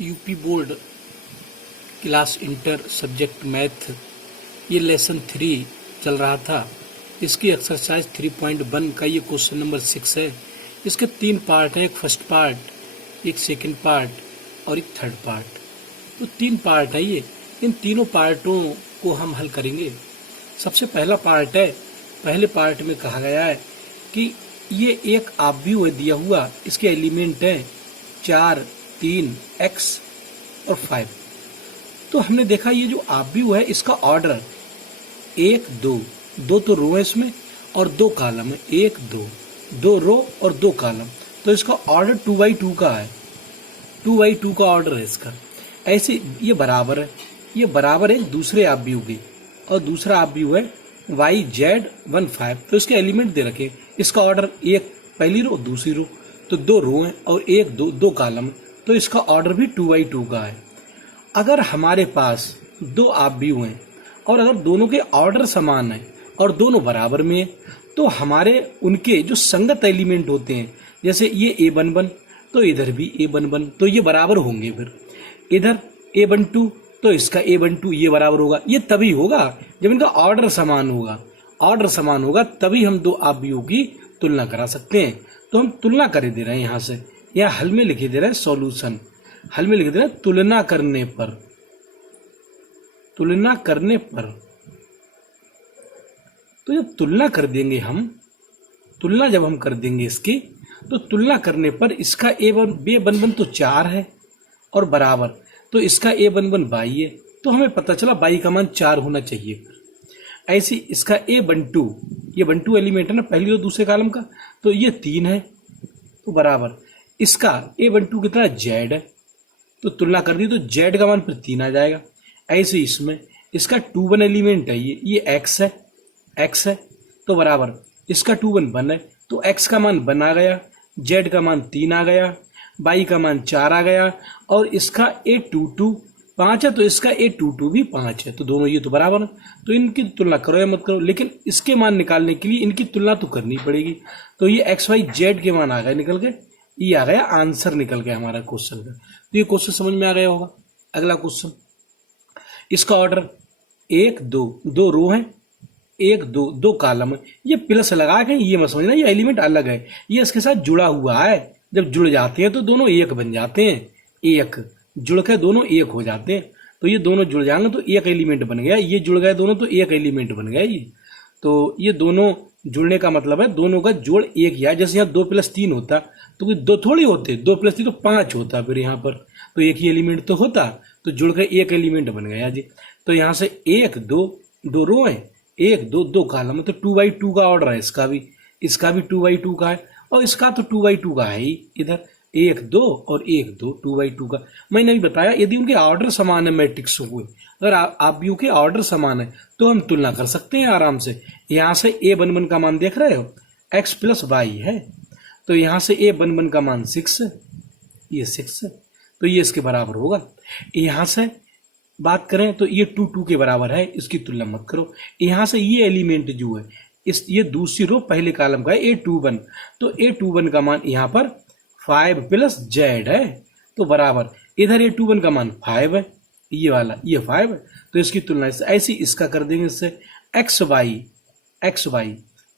UP board class inter subject math ये lesson 3 चल रहा था। इसकी एक्सरसाइज 3.1 का ये क्वेश्चन नंबर 6 है। इसके 3 पार्ट हैं, एक फर्स्ट पार्ट, एक सेकंड पार्ट और एक थर्ड पार्ट। तो 3 पार्ट है ये। इन तीनों पार्टों को हम हल करेंगे। सबसे पहला पार्ट है, पहले पार्ट में कहा गया है कि ये एक आव्यूह दिया हुआ, इसके एलिमेंट हैं 4, 3, x और 5। तो हमने देखा ये जो आव्यूह है इसका ऑर्डर 1, 2 तो रो है इसमें और 2 कॉलम है, 1, 2 रो और 2 कॉलम। तो इसका ऑर्डर 2x2 का है, 2x2 का ऑर्डर है इसका। ऐसे ये बराबर है, ये बराबर है दूसरे आव्यूह के, और दूसरा आव्यूह है YZ 15। तो इसके एलिमेंट दे रखे, इसका ऑर्डर 1 पहली रो दूसरी रो, तो 2 रो है और 1, 2 कॉलम, तो इसका ऑर्डर भी 2x2 का है। अगर हमारे पास 2 आव्यूह हैं और अगर दोनों के ऑर्डर समान है और दोनों बराबर में है, तो हमारे उनके जो संगत एलिमेंट होते हैं, जैसे ये A11 तो इधर भी A11, तो ये बराबर होंगे। फिर इधर A12 तो इसका A12 ये बराबर होगा। ये तभी होगा जब इनका ऑर्डर समान होगा। ऑर्डर समान होगा तभी हम 2 आव्यूह की तुलना करा सकते हैं। तो हम तुलना कर दे रहे हैं, यहाँ से यहाँ हल में लिखे दे रहे हैं सॉल्यूशन, हल में लिख दे रहे हैं तुलना करने पर, तुलना करने पर। तो जब तुलना कर देंगे हम, तुलना जब हम कर देंगे इसकी, तो तुलना करने पर इसका A11 तो 4 है और बराबर, तो इसका A11 22 है। तो हमें पता चला y का मान 4 होना चाहिए। ऐसे इसका A12, ये 12 एलिमेंट है ना पहली और दूसरे कॉलम का, तो ये 3 है, तो बराबर इसका A12 कितना Z है, तो तुलना कर दी तो Z का मान फिर 3 आ जाएगा। ऐसे इसमें इसका 2 एलिमेंट है, ये x है, तो बराबर इसका 2 1 है, तो x का मान 1 आ गया, Z का मान 3 आ गया, y का मान 4 आ गया, और इसका A22 5 है, तो इसका A22 भी 5 है। तो दोनों ये तो बराबर है। तो इनकी तुलना करो या मत करो, लेकिन इसके मान निकालने के लिए इनकी तुलना तो करनी पड़ेगी। तो ये x y z के मान आ गए निकल के, ये आ गया आंसर निकल गया हमारा क्वेश्चन का। तो ये क्वेश्चन समझ में आ गया होगा। अगला क्वेश्चन, इसका ऑर्डर 1, 2 रो है, 1, 2 कॉलम है। ये प्लस लगा के ये मत समझना ये एलिमेंट अलग है, ये इसके साथ जुड़ा हुआ है। जब जुड़ जाते हैं तो दोनों एक बन जाते हैं, एक जुड़ के दोनों एक हो जाते हैं। तो ये दोनों जुड़ जाएंगे तो एक एलिमेंट बन गया, ये जुड़ गए दोनों तो एक एलिमेंट बन गया ये। तो ये दोनों जुड़ने का मतलब है दोनों का जोड़ एक ही है। जैसे यहाँ 2 + 3 होता तो कोई 2 थोड़ी होते, 2 + 3 तो 5 होता, फिर यहाँ पर तो एक ही एलिमेंट तो होता, तो जुड़ के एक एलिमेंट बन गया जी। तो यहाँ से 1, 2 रो है, 1, 2 कॉलम, तो 2x2 का ऑर्डर है इसका भी 2x2 का है, और इसका तो 2x2 का है ही। इधर 1, 2 और 1, 2 2x2 का। मैंने अभी बताया यदि उनके ऑर्डर समान है मैट्रिक्स हुए, अगर आव्यूह के ऑर्डर समान है तो हम तुलना कर सकते हैं आराम से। यहाँ से A11 का मान देख रहे हो, x + y है, तो यहाँ से A11 का मान 6 है, ये 6 है, तो ये इसके बराबर होगा। यहाँ से बात करें तो ये 2 के बराबर है, इसकी तुलना मत करो। यहाँ से ये एलिमेंट जो है ये दूसरी रो पहले कॉलम का है A21, तो A21 का मान यहाँ पर 5 + z है, तो बराबर इधर A21 का मान 5 है, ये वाला ये 5 है, तो इसकी तुलना ऐसी इसका कर देंगे इससे।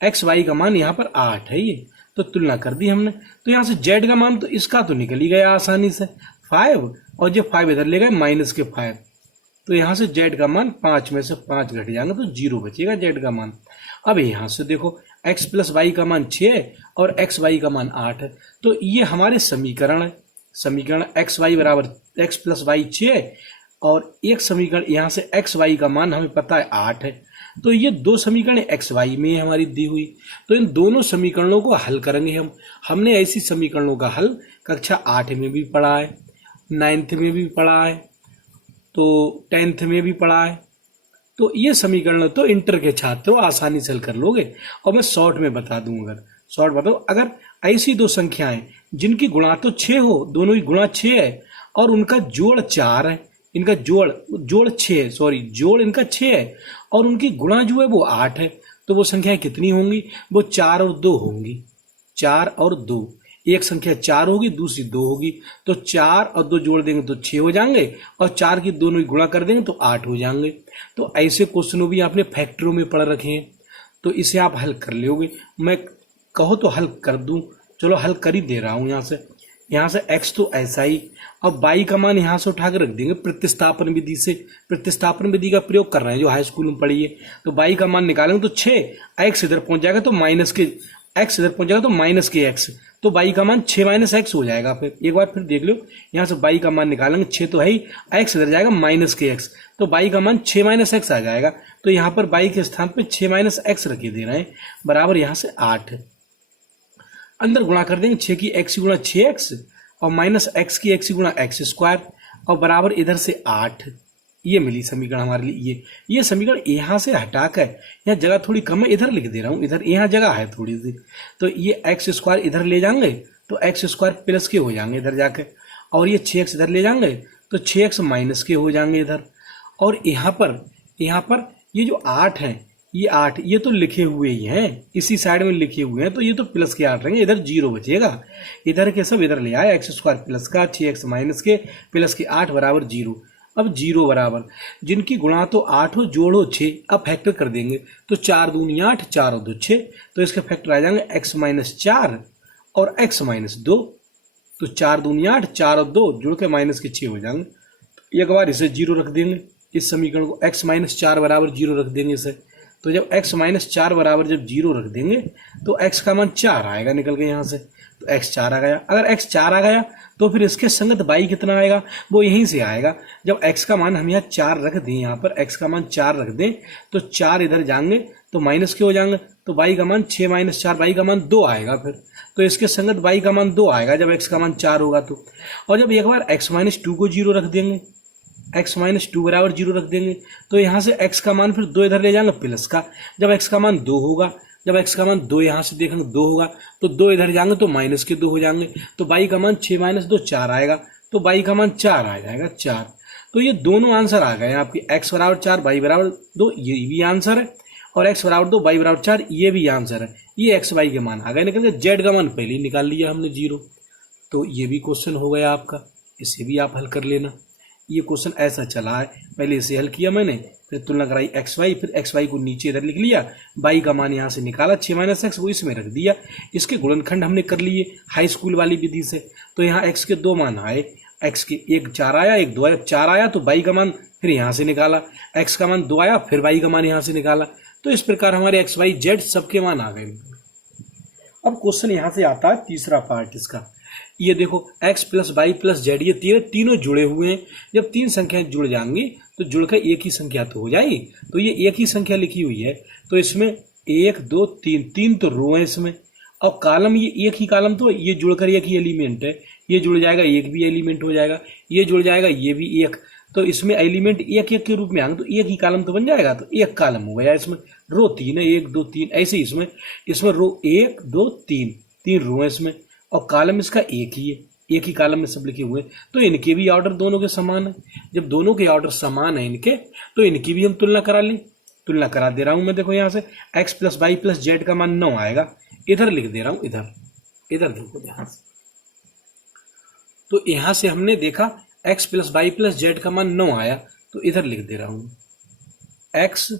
xy का मान यहाँ पर 8 है ये, तो तुलना कर दी हमने। तो यहाँ से z का मान तो इसका तो निकल ही गया आसानी से 5, और जो 5 इधर ले गए -5, तो यहाँ से z का मान 5 में से 5 घट जाएंगे तो 0 बचेगा z का मान। अब यहाँ से देखो x + y का मान 6 है और xy का मान 8 है, तो ये हमारे समीकरण है। समीकरण x + y 6 है, और एक समीकरण यहाँ से xy का मान हमें पता है 8 है। तो ये 2 समीकरण xy में हमारी दी हुई, तो इन दोनों समीकरणों को हल करेंगे हम। हमने ऐसी समीकरणों का हल कक्षा 8 में भी पढ़ा है, 9th में भी पढ़ा है, तो 10th में भी पढ़ा है। तो ये समीकरण तो इंटर के छात्र आसानी से हल कर लोगे। और मैं शॉर्ट में बता दूं, अगर ऐसी 2 संख्याएं जिनकी गुणा तो 6 हो, दोनों की गुणा 6 है और उनका जोड़ 4 है, इनका जोड़ 6 है, जोड़ इनका 6 है और उनकी गुणा जो है वो 8 है, तो वो संख्याएं कितनी होंगी? वो 4 और 2 होंगी, 4 और 2। एक संख्या 4 होगी, दूसरी 2 होगी, तो 4 और 2 जोड़ देंगे तो 6 हो जाएंगे, और 4 की दोनों ही गुणा कर देंगे तो 8 हो जाएंगे। तो ऐसे क्वेश्चनों भी आपने फैक्टरों में पढ़ रखे हैं, तो इसे आप हल कर लोगे। मैं कहो तो हल कर दूं, चलो हल कर ही दे रहा हूं। यहाँ से x तो ऐसा ही, अब y का मान यहाँ से उठा कर रख देंगे प्रतिस्थापन विधि से। प्रतिस्थापन विधि का प्रयोग कर रहे हैं जो हाई स्कूल में पढ़ी है। तो y का मान निकालेंगे तो 6, x इधर पहुंच जाएगा तो माइनस के x इधर पहुंच जाएगा तो माइनस के x, तो y का मान 6 माइनस x हो जाएगा। फिर एक बार फिर देख लो, यहाँ से y का मान निकालेंगे, 6 तो है ही, x इधर जाएगा माइनस के x, तो y का मान 6 माइनस x आ जाएगा। तो यहाँ पर y के स्थान पे 6 माइनस x रखे दे रहे हैं, बराबर यहाँ से 8। अंदर गुणा कर देंगे, 6 की x गुणा 6x और माइनस x की x गुणा x स्क्वायर, और बराबर इधर से 8। ये मिली समीकरण हमारे लिए। ये समीकरण यहाँ से हटाकर, यहाँ जगह थोड़ी कम है, इधर लिख दे रहा हूँ, इधर यहाँ जगह है थोड़ी सी, तो ये x स्क्वायर इधर ले जाएंगे तो x स्क्वायर प्लस के हो जाएंगे इधर जाके, और ये 6x इधर ले जाएंगे तो 6x माइनस के हो जाएंगे इधर। और यहाँ पर ये जो 8 हैं, ये 8 ये तो लिखे हुए ही हैं, इसी साइड में लिखे हुए हैं, तो ये तो प्लस के 8 रहेंगे, इधर 0 बचेगा, इधर के सब इधर ले आए, x स्क्वायर प्लस का 6x माइनस के प्लस के 8 बराबर 0। अब 0 बराबर जिनकी गुणा तो 8 हो, जोड़ो 6, अब फैक्टर कर देंगे तो 4 दूनी 8, 4 और 2 6, तो इसके फैक्टर आ जाएंगे x माइनस 4 और x माइनस 2, तो 4 दूनी 8, 4 और 2 जुड़ के माइनस के 6 हो जाएंगे। एक बार इसे 0 रख देंगे, इस समीकरण को x माइनस 4 बराबर 0 रख देंगे इसे। तो जब x माइनस 4 बराबर जब 0 रख देंगे तो x का मान 4 आएगा निकल के यहाँ से, तो x 4 आ गया। अगर x 4 आ गया तो फिर इसके संगत y कितना आएगा, वो यहीं से आएगा। जब x का मान हम यहाँ 4 रख दें, यहाँ पर x का मान 4 रख दें तो 4 इधर जाएंगे तो माइनस के हो जाएंगे, तो y का मान 6 माइनस 4, y का मान 2 आएगा फिर, तो इसके संगत y का मान 2 आएगा जब x का मान 4 होगा तो। और जब एक बार x माइनस 2 को 0 रख देंगे, x माइनस 2 बराबर 0 रख देंगे, तो यहाँ से x का मान फिर 2 इधर ले जाएंगे प्लस का, जब x का मान 2 होगा, जब x का मान 2 यहाँ से देखेंगे 2 होगा तो 2 इधर जाएंगे तो माइनस के 2 हो जाएंगे, तो y का मान 6 माइनस 2 4 आएगा, तो y का मान 4 आ जाएगा 4। तो ये दोनों आंसर आ गए आपके, x बराबर 4 y बराबर 2 ये भी आंसर है, और x बराबर 2 y बराबर 4 ये भी आंसर है। ये x y के मान आ गए निकल के, z का मान पहले ही निकाल लिया हमने 0। तो ये भी क्वेश्चन हो गया आपका, इसे भी आप हल कर लेना। ये क्वेश्चन ऐसा चला है, पहले इसे हल किया मैंने, फिर तुलना कराई एक्स वाई, फिर एक्स वाई को नीचे इधर लिख लिया, बाई का मान यहाँ से निकाला 6 माइनस एक्स, वो इसमें रख दिया। इसके गुणनखंड हमने कर लिए हाई स्कूल वाली विधि से, तो यहाँ एक्स के 2 मान आए, एक्स के एक 4 आया, एक 2 आया, 4 आया तो बाई का मान फिर यहाँ से निकाला, एक्स का मान 2 आया, फिर बाई का मान यहाँ से निकाला। तो इस प्रकार हमारे एक्स वाई जेड सबके मान आ गए। अब क्वेश्चन यहाँ से आता है तीसरा पार्ट इसका। ये देखो x plus Y plus Z, ये तीनों जुड़े हुए हैं। जब 3 संख्याएं जुड़ जाएंगी तो जुड़कर एक ही संख्या तो हो जाएगी। तो ये एक ही संख्या लिखी हुई है, तो इसमें 1 2 3 3 तो रो है इसमें, और कॉलम ये एक ही कॉलम, तो ये जुड़कर एक ही एलिमेंट है, ये जुड़ जाएगा एक भी एलिमेंट हो जाएगा, ये जुड़ जाएगा ये भी एक, तो इसमें एलिमेंट एक एक के रूप में आएंगे तो एक ही कॉलम तो बन जाएगा, तो एक कॉलम हो गया। इसमें रो 3 है, 1 2 3, ऐसे ही इसमें रो 1 2 3 रो है इसमें, और कॉलम इसका एक ही है, एक ही कॉलम में सब लिखे हुए हैं। तो इनके भी ऑर्डर दोनों के समान है। जब दोनों के ऑर्डर समान है इनके, तो इनकी भी हम तुलना करा लें। तुलना करा दे रहा हूं मैं, देखो यहाँ से x plus Y plus Z का मान 9 आएगा, इधर लिख दे रहा हूं, इधर देखो ध्यान से। तो यहां से हमने देखा x plus Y plus Z का मान 9 आया, तो इधर लिख दे रहा हूं x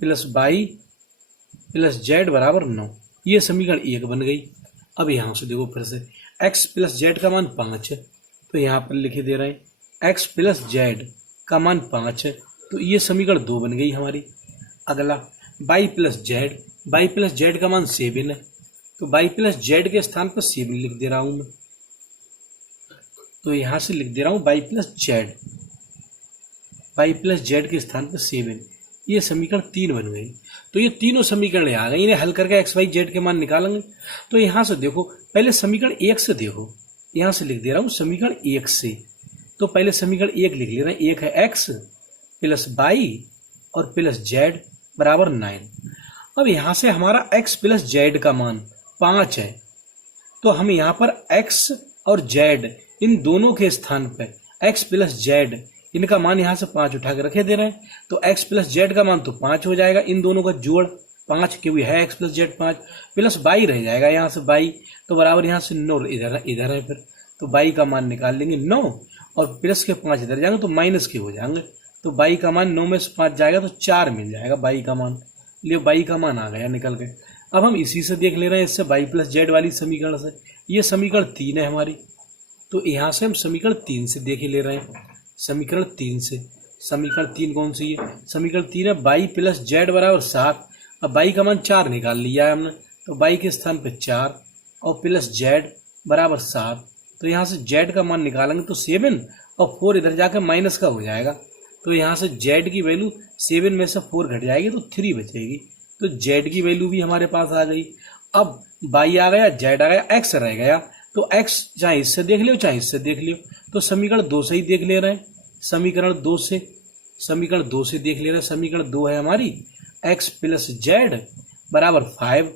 plus Y plus Z बराबर 9, ये समीकरण 1 बन गई। अब यहां से देखो फिर से x प्लस जेड का मान 5 है, तो यहां पर लिखे दे रहे हैं x प्लस जेड का मान 5 है, तो ये समीकरण 2 बन गई हमारी। अगला y प्लस जेड का मान 7 है, तो y प्लस जेड के स्थान पर 7 लिख दे रहा हूं मैं, तो यहां से लिख दे रहा हूं y प्लस जेड के स्थान पर 7, ये समीकरण 3 बन गई। तो ये तीनों समीकरण आ गए, इन्हें हल करके एक्स वाई जेड के मान निकालेंगे। तो यहां से देखो पहले समीकरण 1 से देखो, यहां से लिख दे रहा हूं समीकरण 1 से, तो पहले समीकरण 1 लिख ले रहे हैं, 1 है x प्लस वाई और प्लस जेड बराबर 9। अब यहां से हमारा x प्लस जेड का मान 5 है, तो हम यहां पर x और z इन दोनों के स्थान पर x प्लस जेड इनका मान यहां से 5 उठा के रखे दे रहे हैं, तो x प्लस जेड का मान तो 5 हो जाएगा, इन दोनों का जोड़ 5 क्योंकि है x plus Z 5 plus by रह जाएगा यहाँ से बाई, तो बराबर यहाँ से 9 इधर है, फिर तो बाई का मान निकाल लेंगे 9 और प्लस के 5 इधर जाएंगे तो माइनस के हो जाएंगे, तो बाई का मान 9 में से 5 जाएगा तो 4 मिल जाएगा बाई का मान। लिए बाई का मान आ गया निकल के। अब हम इसी से देख ले रहे हैं, इससे बाई प्लस जेड वाली समीकरण से, ये समीकरण 3 है हमारी, तो यहाँ से हम समीकरण 3 से देख ही ले रहे हैं। समीकरण 3 से, समीकरण 3 कौन सी है? समीकरण 3 है बाई प्लस जेड बराबर 7। अब बाई का मान 4 निकाल लिया है हमने, तो बाई के स्थान पे 4 और प्लस जेड बराबर 7, तो यहाँ से जेड का मान निकालेंगे तो 7 और 4 इधर जाकर माइनस का हो जाएगा, तो यहाँ से जेड की वैल्यू 7 में से 4 घट जाएगी तो 3 बचेगी, तो जेड की वैल्यू भी हमारे पास आ गई। अब बाई आ गया, जेड आ गया, एक्स रह गया, तो एक्स चाहे इससे देख लियो चाहे इससे देख लियो, तो समीकरण 2 से ही देख ले रहे हैं। समीकरण 2 से देख ले रहे हैं। समीकरण 2 है हमारी एक्स प्लस जेड बराबर 5,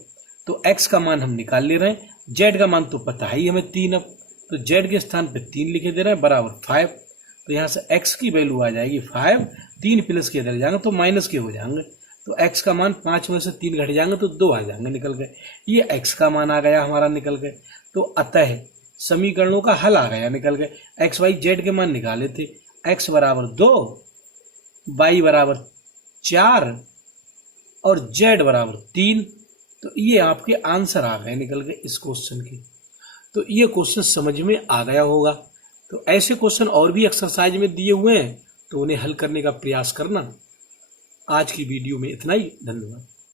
तो एक्स का मान हम निकाल ले रहे हैं, जेड का मान तो पता ही हमें 3, अब तो जेड के स्थान पे 3 लिखे दे रहे हैं बराबर 5, तो यहाँ से एक्स की वैल्यू आ जाएगी 5, 3 प्लस के इधर जाएंगे तो माइनस के हो जाएंगे, तो एक्स का मान 5 में से 3 घट जाएंगे तो 2 आ जाएंगे निकल गए। ये एक्स का मान आ गया हमारा निकल गए। तो अतः समीकरणों का हल आ गया निकल गए। एक्स वाई जेड के मान निकाले थे, एक्स बराबर 2, वाई बराबर 4 और जेड बराबर 3, तो ये आपके आंसर आ गए निकल गए इस क्वेश्चन के। तो ये क्वेश्चन समझ में आ गया होगा। तो ऐसे क्वेश्चन और भी एक्सरसाइज में दिए हुए हैं, तो उन्हें हल करने का प्रयास करना। आज की वीडियो में इतना ही, धन्यवाद।